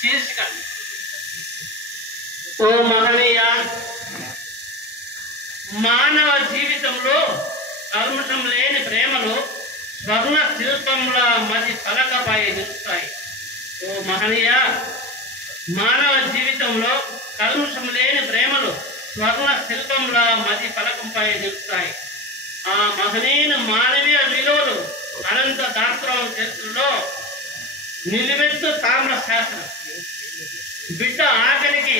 శీర్షిక. ఓ మహనీయ, మానవ జీవితంలో కల్మషం లేని ప్రేమలు స్వర్ణ శిల్పంలా మది పలకపై నిలుస్తాయి. ఓ మహనీయ, మానవ జీవితంలో కల్మషం లేని ప్రేమలు స్వర్ణ శిల్పంలా మది పలకంపై నిలుస్తాయి. ఆ మహనీయ మానవీయ విలువలు అనంత దాత్రం చరిత్రలో నిలువెత్తు తామ్ర శాసనం. బిడ్డ ఆకలికి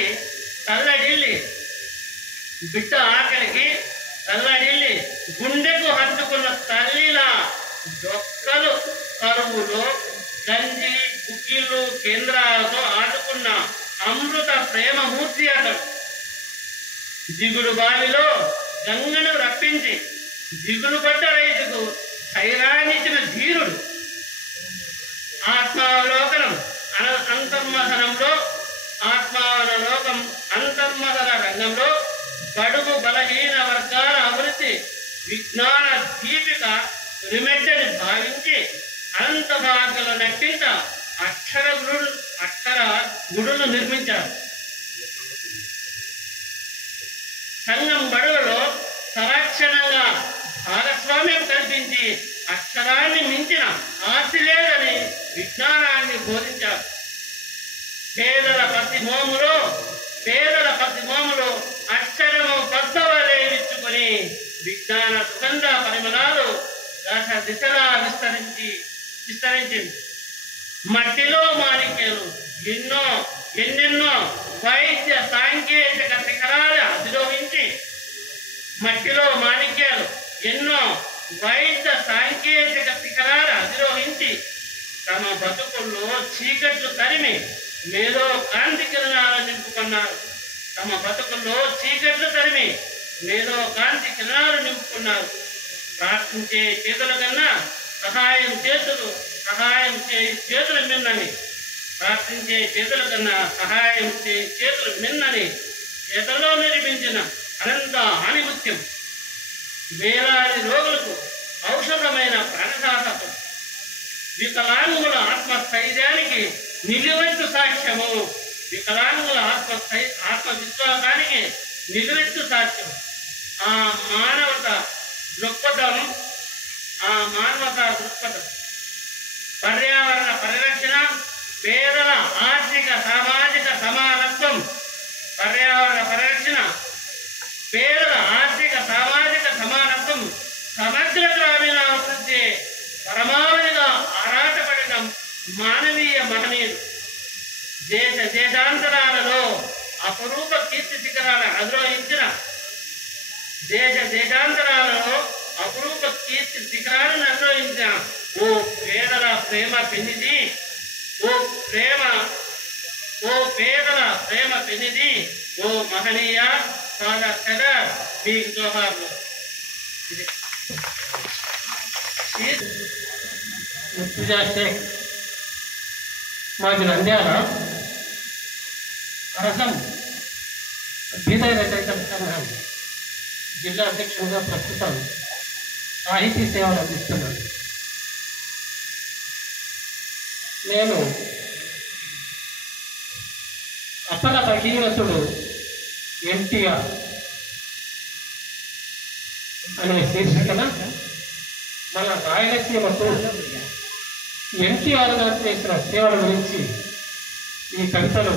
తల్లడిల్లి గుండెకు హత్తుకున్న తల్లిలా డొక్కలు కరువులో గంజి కుక్కిళ్ళు కేంద్రాలతో ఆడుకున్న అమృత ప్రేమమూర్తి అతడు. దిగుడు బావిలో గంగను రప్పించి దిగులు పడ్డ రైతుకు ధైర్యాన్నిచ్చిన ధీరుడు. ఆత్మావలోకనం అంతర్మథన రంగంలో బడుగు బలహీన వర్గాల అభివృద్ధి విజ్ఞాన దీపిక రిమెట్టని భావించి అనంత భాగంలో నట్టింట అక్షర గుడులు నిర్మించారు. సంఘం బడులలో సంరక్షణంగా భాగస్వామ్యం కల్పించి అక్షరాన్ని మించిన ఆస్తి లేదని విజ్ఞానాన్ని బోధించారు. పేదల ప్రతి మోములో అక్షరము పద్మవలే విచ్చుకొని విజ్ఞాన సుగంధ పరిమళాలు దశ దిశలా విస్తరించింది. మట్టిలో మాణిక్యాలు ఎన్నెన్నో వైద్య సాంకేతిక శిఖరాలు అధిరోహించి తమ బతుకుల్లో చీకట్లు తరిమి మేలో కాంతి కిరణాలు నింపుకున్నారు. ప్రార్థించే చేతుల కన్నా సహాయం చేతులు మిన్నని చేతలో నిర్మించిన అనంత ఆణిముత్యం. వేలాది రోగులకు ఔషధమైన ప్రాణదాతత్వం. వికలాంగుల ఆత్మస్థైర్యానికి నిలువెత్తు సాక్ష్యము. ఆత్మవిశ్వాసానికి నిలువెత్తు సాక్ష్యం. ఆ మానవతా దృక్పథం పర్యావరణ పరిరక్షణ, పేదల ఆర్థిక సామాజిక సమానత్వం. సమగ్ర గ్రామీణాభివృద్ధి పరమావధిగా ఆరాటపడిన మానవీయ మహనీయుడు. దేశాంతరాలలో అపరూప కీర్తి శిఖరాలను అధిరోహించిన ఓ పేదల ప్రేమ పెన్నిది, ఓ మహనీయ ఫాదర్ సదర్, మీకు జోహార్లు. షేక్ మాది నంద్యాల రసం గీతా రచయితల సంఘం జిల్లా అధ్యక్షుడిగా ప్రస్తుతం సాహితీ సేవలు అందిస్తున్నాను. నేను అపర భగీరథుడు ఎన్టీఆర్ అనే శీర్షికన మన రాయలసీమకు ఎన్టీఆర్ గారు చేసిన సేవల గురించి ఈ కవితలో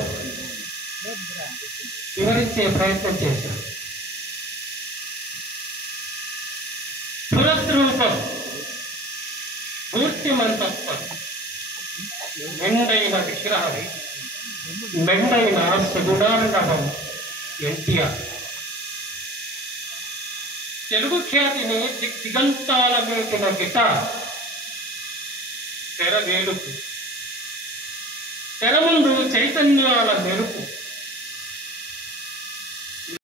వివరించే ప్రయత్నం చేశాను. పునఃరూపం, మూర్తిమంతత్వం, మెండైన విగ్రహం, మెండైన సుగుణానుభవం ఎన్టీఆర్. తెలుగు ఖ్యాతిని దిగంతాల మీటిన గిటార్ తెర వేలుపు, తెర ముందు చైతన్యాల మెరుపు.